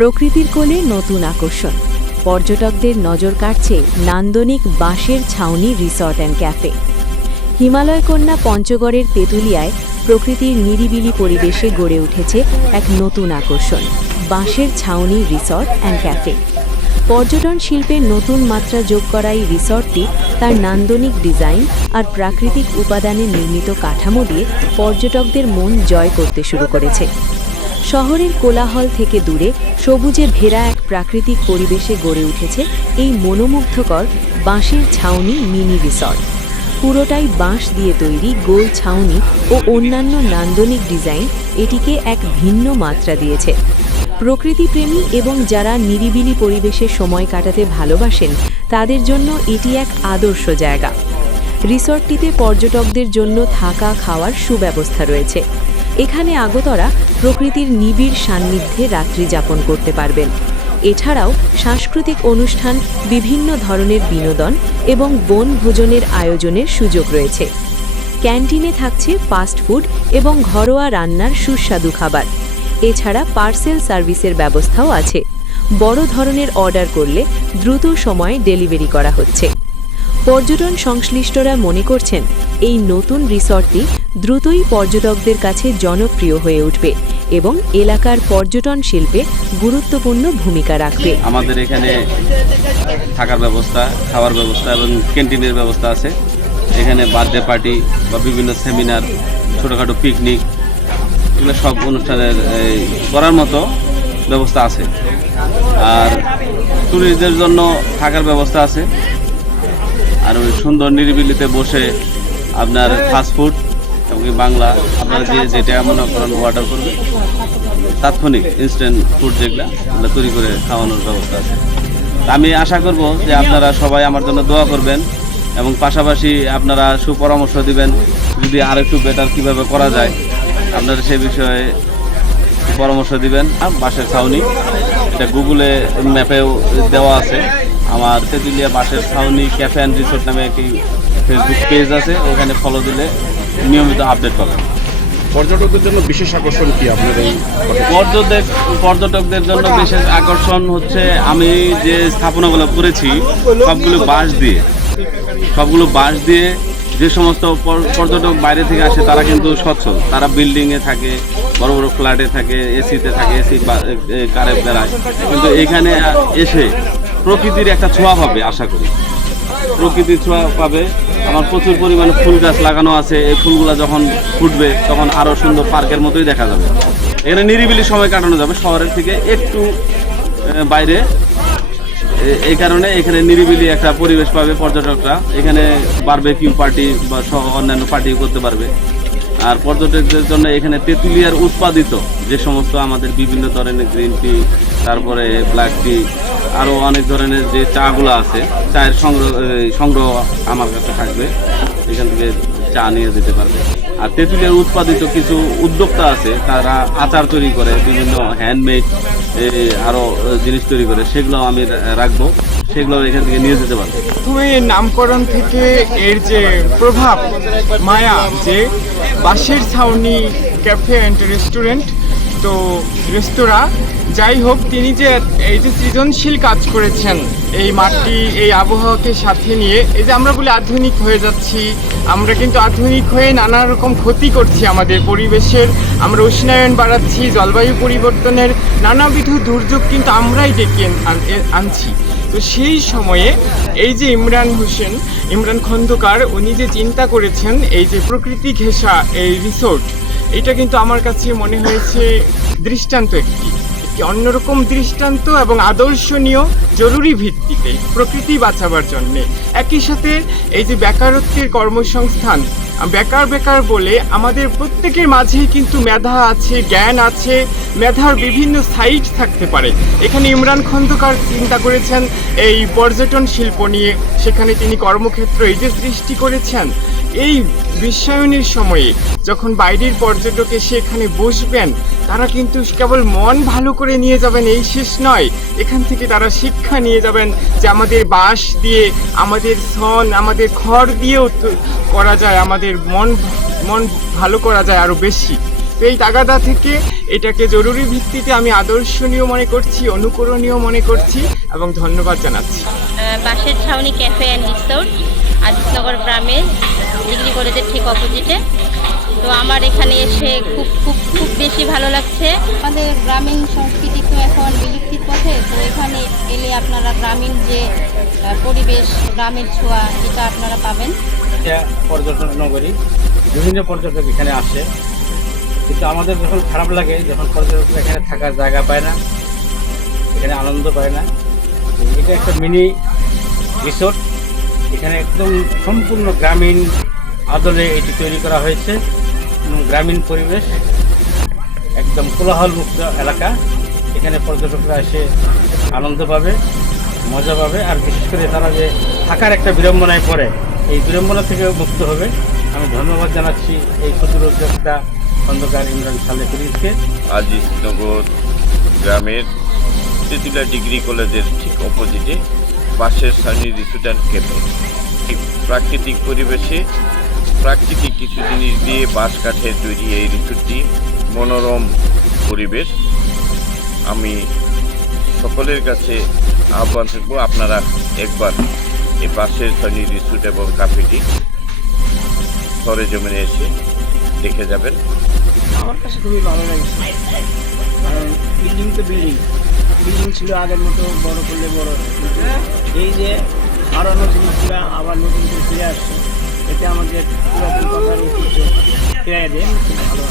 প্রকৃতির কোলে নতুন আকর্ষণ, পর্যটকদের নজর কাটছে নান্দনিক বাঁশের ছাউনি রিসর্ট অ্যান্ড ক্যাফে। হিমালয় কন্যা পঞ্চগড়ের তেঁতুলিয়ায় প্রকৃতির নিরিবিলি পরিবেশে গড়ে উঠেছে এক নতুন আকর্ষণ, বাঁশের ছাউনি রিসর্ট অ্যান্ড ক্যাফে। পর্যটন শিল্পের নতুন মাত্রা যোগ করা এই রিসর্টটি তার নান্দনিক ডিজাইন আর প্রাকৃতিক উপাদানে নির্মিত কাঠামো দিয়ে পর্যটকদের মন জয় করতে শুরু করেছে। শহরের কোলাহল থেকে দূরে সবুজে ঘেরা এক প্রাকৃতিক পরিবেশে গড়ে উঠেছে এই মনোমুগ্ধকর বাঁশের ছাউনি মিনি রিসর্ট। পুরোটাই বাঁশ দিয়ে তৈরি গোল ছাউনি ও অন্যান্য নান্দনিক ডিজাইন এটিকে এক ভিন্ন মাত্রা দিয়েছে। প্রকৃতিপ্রেমী এবং যারা নিরিবিলি পরিবেশে সময় কাটাতে ভালোবাসেন তাদের জন্য এটি এক আদর্শ জায়গা। রিসর্টটিতে পর্যটকদের জন্য থাকা খাওয়ার সুব্যবস্থা রয়েছে। এখানে আগতরা প্রকৃতির নিবিড় সান্নিধ্যে রাত্রি যাপন করতে পারবেন। এছাড়াও সাংস্কৃতিক অনুষ্ঠান, বিভিন্ন ধরনের বিনোদন এবং বনভোজনের আয়োজনের সুযোগ রয়েছে। ক্যান্টিনে থাকছে ফাস্ট ফুড এবং ঘরোয়া রান্নার সুস্বাদু খাবার। এছাড়া পার্সেল সার্ভিসের ব্যবস্থাও আছে। বড় ধরনের অর্ডার করলে দ্রুত সময়ে ডেলিভারি করা হচ্ছে। পর্যটন সংশ্লিষ্টরা মনে করছেন এই নতুন রিসর্টটি দ্রুতই পর্যটকদের কাছে জনপ্রিয় হয়ে উঠবে এবং এলাকার পর্যটন শিল্পে গুরুত্বপূর্ণ ভূমিকা রাখবে। আমাদের এখানে থাকার ব্যবস্থা, খাওয়ার ব্যবস্থা এবং ক্যান্টিনের ব্যবস্থা আছে। এখানে বার্থডে পার্টি বা বিভিন্ন সেমিনার, ছোটোখাটো পিকনিক, এগুলো সব অনুষ্ঠানের করার মতো ব্যবস্থা আছে। আর ট্যুরিস্টদের জন্য থাকার ব্যবস্থা আছে। আর ওই সুন্দর নিরিবিলিতে বসে আপনার ফাস্টফুড এবং বাংলা আপনারা যেটা মনে করেন অর্ডার করবে, তাৎক্ষণিক ইনস্ট্যান্ট ফুড যেগুলো তৈরি করে খাওয়ানোর ব্যবস্থা আছে। আমি আশা করব যে আপনারা সবাই আমার জন্য দোয়া করবেন এবং পাশাপাশি আপনারা সুপরামর্শ দিবেন যদি আর একটু বেটার কীভাবে করা যায়, আপনারা সেই বিষয়ে পরামর্শ দিবেন। বাঁশের ছাউনি এটা গুগলে ম্যাপেও দেওয়া আছে। আমার তেঁতুলিয়া বাঁশের ছাউনি ক্যাফে অ্যান্ড রিসোর্ট নামে একটি ফেসবুক পেজ আছে, ওখানে ফলো দিলে নিয়মিত আপডেট পাবেন। পর্যটকদের জন্য বিশেষ আকর্ষণ কি আপনার এই? পর্যটকদের জন্য বিশেষ আকর্ষণ হচ্ছে আমি যে স্থাপনাগুলো করেছি সবগুলো বাঁশ দিয়ে যে সমস্ত পর্যটক বাইরে থেকে আসে তারা কিন্তু সচ্ছল, তারা বিল্ডিংয়ে থাকে, বড় বড় ফ্ল্যাটে থাকে, এসিতে থাকে, এসি কারে বেড়ায়, কিন্তু এখানে এসে প্রকৃতির একটা ছোঁয়া পাবে। আশা করি প্রকৃতির ছোঁয়া পাবে। আমার প্রচুর পরিমাণে ফুল গাছ লাগানো আছে। এই ফুলগুলো যখন ফুটবে তখন আরও সুন্দর পার্কের মতোই দেখা যাবে। এখানে নিরিবিলি সময় কাটানো যাবে, শহরের থেকে একটু বাইরে। এই কারণে এখানে নিরিবিলি একটা পরিবেশ পাবে পর্যটকরা। এখানে বারবেকিউ পার্টি বা সহ অন্যান্য পার্টি করতে পারবে। আর পর্যটকদের জন্য এখানে তেঁতুলিয়ার উৎপাদিত যে সমস্ত আমাদের বিভিন্ন ধরনের গ্রিন টি, তারপরে ব্ল্যাক টি, আরও অনেক ধরনের যে চাগুলো আছে, চায়ের সংগ্রহ আমার কাছে থাকবে। এখান থেকে চা নিয়ে যেতে পারবে। আর তেঁতুলিয়ার উৎপাদিত কিছু উদ্যোক্তা আছে, তারা আচার তৈরি করে, বিভিন্ন হ্যান্ডমেড আরও জিনিস তৈরি করে, সেগুলো আমি রাখবো, সেগুলো এখান থেকে নিয়ে যেতে পারবে। তুমি নামকরণ থেকে এর যে প্রভাব মায়া, যে বাঁশের ছাউনি ক্যাফে অ্যান্ড রেস্টুরেন্ট, তো রেস্তোরাঁ, যাই হোক, তিনি যে এই যে সৃজনশীল কাজ করেছেন এই মাটি, এই আবহাওয়াকে সাথে নিয়ে, এই যে আমরা বলি আধুনিক হয়ে যাচ্ছি, আমরা কিন্তু আধুনিক হয়ে নানা রকম ক্ষতি করছি আমাদের পরিবেশের। আমরা উষ্ণায়ন বাড়াচ্ছি, জলবায়ু পরিবর্তনের নানাবিধ দুর্যোগ কিন্তু আমরাই ডেকে আনছি। তো সেই সময়ে এই যে ইমরান খন্দকার, উনি যে চিন্তা করেছেন এই যে প্রকৃতি ঘেঁষা এই রিসোর্ট, এটা কিন্তু আমার কাছে মনে হয়েছে দৃষ্টান্ত, একটি অন্যরকম দৃষ্টান্ত এবং আদর্শনীয়, জরুরি ভিত্তিতে প্রকৃতি বাঁচাবার জন্যে। একই সাথে এই যে বেকারত্বের কর্মসংস্থান, বেকার বলে আমাদের প্রত্যেকের মাঝেই কিন্তু মেধা আছে, জ্ঞান আছে, মেধার বিভিন্ন সাইট থাকতে পারে। এখানে ইমরান খন্দকার চিন্তা করেছেন এই পর্যটন শিল্প নিয়ে, সেখানে তিনি কর্মক্ষেত্র এই যে সৃষ্টি করেছেন। এই বিশ্বায়নের সময়ে যখন বাইরের পর্যটক এসে এখানে বসবেন, তারা কিন্তু কেবল মন ভালো করে নিয়ে যাবেন এই শেষ নয়, এখান থেকে তারা শিক্ষা নিয়ে যাবেন যে আমাদের বাঁশ দিয়ে, আমাদের ছন, আমাদের খড় দিয়েও করা যায়, আমাদের মন ভালো করা যায় আরও বেশি। তো এই তাগাদা থেকে এটাকে জরুরি ভিত্তিতে আমি আদর্শনীয় মনে করছি, অনুকরণীয় মনে করছি এবং ধন্যবাদ জানাচ্ছি। বাঁশের ছাউনি ক্যাফে অ্যান্ড রিসোর্ট, আজিজনগর গ্রামের ডিগ্রি কলেজের ঠিক অপোজিটে। তো আমার এখানে এসে খুব খুব খুব বেশি ভালো লাগছে। আমাদের গ্রামীণ সংস্কৃতি তো এখন বিলুপ্তির পথে, তো এখানে এলে আপনারা গ্রামীণ যে পরিবেশ, গ্রামের ছোঁয়া, এটা আপনারা পাবেন। এটা পর্যটন নগরী, বিভিন্ন পর্যটক এখানে আসে, কিন্তু আমাদের যখন খারাপ লাগে যখন পর্যটকরা এখানে থাকার জায়গা পায় না, এখানে আনন্দ পায় না। এটা একটা মিনি রিসোর্ট, এখানে একদম সম্পূর্ণ গ্রামীণ আদলে এটি তৈরি করা হয়েছে এবং গ্রামীণ পরিবেশ, একদম কোলাহলমুক্ত এলাকা। এখানে পর্যটকরা এসে আনন্দ পাবে, মজা পাবে, আর বিশেষ করে তারা যে থাকার একটা বিড়ম্বনায় পড়ে, এই বিড়ম্বনা থেকে মুক্ত হবে। আমি ধন্যবাদ জানাচ্ছি এই ক্ষুদ্র উদ্যোক্তা খন্দকার ইমরান সালে প্রিন্সকে। আজিজনগর গ্রামের তেঁতুলিয়া ডিগ্রি কলেজের ঠিক অপোজিটে বাঁশের ছাউনি রিসোর্ট অ্যান্ড ক্যাফে। ঠিক প্রাকৃতিক পরিবেশে প্রাকৃতিক কিছু জিনিস দিয়ে বাঁশ কাঠের তৈরি এই রিসোর্টটি, মনোরম পরিবেশ। আমি সকলের কাছে আহ্বান থাকবো, আপনারা একবার এই বাঁশের ছাউনি রিসোর্ট এবং ক্যাফেটি সরেজমিনে এসে দেখে যাবেন। আমার কাছে খুবই ভালো লাগছে, কারণ বিল্ডিং তো বিল্ডিং ছিল আগের মতো, বড় করলে বড়, কিন্তু এই যে হারানো জিনিসগুলো আবার নতুন করে ফিরে আসছে, এতে আমাদের পুরাতন কথার ঐতিহ্য ফিরিয়ে দেয়, খুব ভালো।